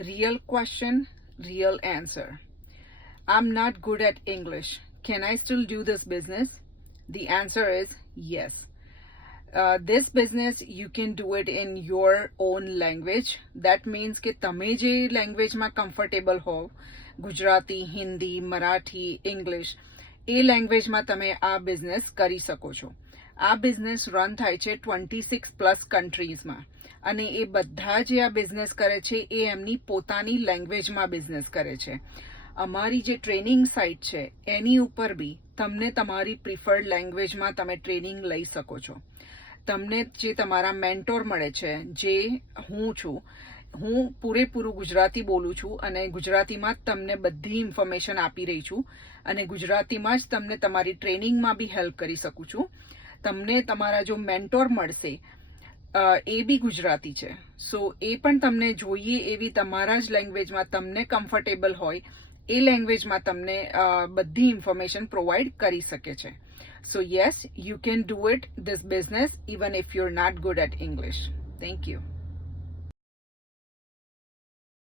Real question, real answer. I'm not good at English. Can I still do this business? The answer is yes. This business you can do it in your own language. That means કે તમે જે લેંગ્વેજમાં comfortable હોવ, Gujarati, Hindi, Marathi, English, એ લેંગ્વેજમાં તમે આ business કરી શકો છો. આ બિઝનેસ રન થાય છે 26+ કન્ટ્રીઝમાં, અને એ બધા જે આ બિઝનેસ કરે છે એ એમની પોતાની લેંગ્વેજમાં બિઝનેસ કરે છે. અમારી જે ટ્રેનિંગ સાઇટ છે એની ઉપર બી તમને તમારી પ્રિફર્ડ લેંગ્વેજમાં તમે ટ્રેનિંગ લઈ શકો છો. તમને જે તમારા મેન્ટોર મળે છે, જે હું છું, હું પૂરેપૂરું ગુજરાતી બોલું છું અને ગુજરાતીમાં જ તમને બધી ઇન્ફોર્મેશન આપી રહી છું, અને ગુજરાતીમાં જ તમને તમારી ટ્રેનિંગમાં બી હેલ્પ કરી શકું છું. તમને તમારા જો મેન્ટોર મળશે એ બી ગુજરાતી છે, સો એ પણ તમને જોઈએ એવી તમારા જ લેંગ્વેજમાં તમને કમ્ફર્ટેબલ હોય એ લેંગ્વેજમાં તમને બધી ઇન્ફોર્મેશન પ્રોવાઈડ કરી શકે છે. સો yes, you can do it, this business, even if you're not good at English. Thank you.